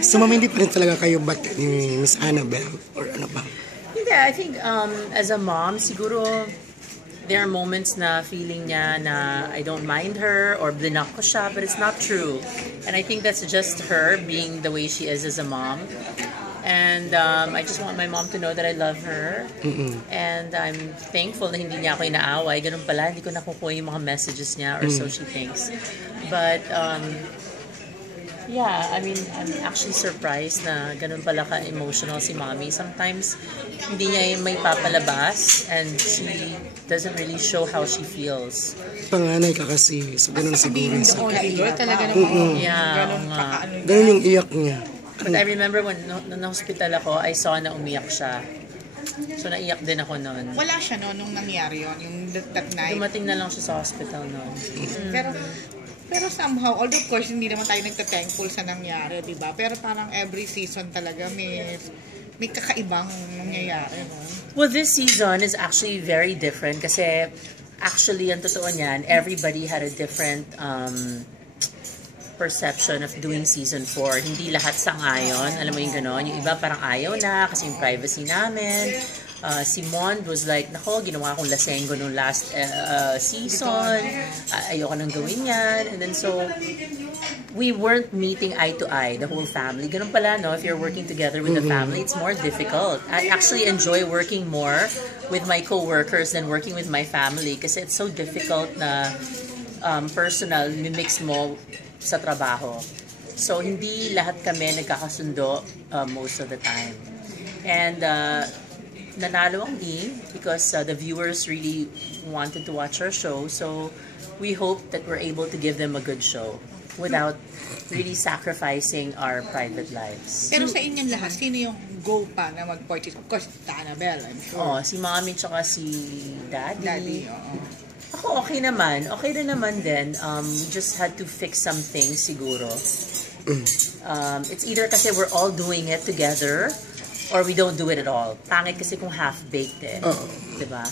So, ma'am, hindi pa rin talaga kayo bat ni Miss Annabelle? Or ano ba? Hindi, I think as a mom, siguro there are moments na feeling niya na I don't mind her or blinak ko siya, but it's not true. And I think that's just her being the way she is as a mom. And I just want my mom to know that I love her. And I'm thankful na hindi niya ako inaaway. Ganun pala, hindi ko nakukuha yung mga messages niya or so she thinks. But yeah, I mean, I'm actually surprised na ganun pala ka-emotional si mommy. Sometimes, hindi niya yung may papalabas and she doesn't really show how she feels. Panganay ka kasi, so ganun siguro. Talaga naman. Yeah, Ganun yung iyak niya. but I remember when na-hospital ako, I saw na umiyak siya. So, naiyak din ako noon. Wala siya no, nung nangyari yun, yung that night. Dumating na lang siya sa hospital noon. Pero somehow, although of course, hindi naman tayo nagta-thankful sa nangyari, di ba? Pero parang every season talaga may kakaibang nangyayari. No? Well, this season is actually very different kasi actually, ang totoo niyan, everybody had a different perception of doing season 4. Hindi lahat sang-ayon. Alam mo yung gano'n? Yung iba parang ayaw na kasi yung privacy namin. Si Mond was like, nako, ginawa akong lasengo nung last season. Ayoko nang gawin yan. And then so, we weren't meeting eye to eye, the whole family. Ganun pala, no? If you're working together with the family, it's more difficult. I actually enjoy working more with my co-workers than working with my family kasi it's so difficult na personal, mimix mo sa trabaho. So, hindi lahat kami nagkakasundo most of the time. And nanalo ang E because the viewers really wanted to watch our show. So, we hope that we're able to give them a good show without really sacrificing our private lives. Pero sa inyong lahat, sino yung go pa na mag-participate? Of course, Annabelle, I'm sure. Oh, si Mommy tsaka si Daddy. Oo. Ako, okay naman. Okay rin naman din. We just had to fix some things siguro. It's either kasi we're all doing it together or we don't do it at all. Pangit kasi kung half-baked eh. Diba?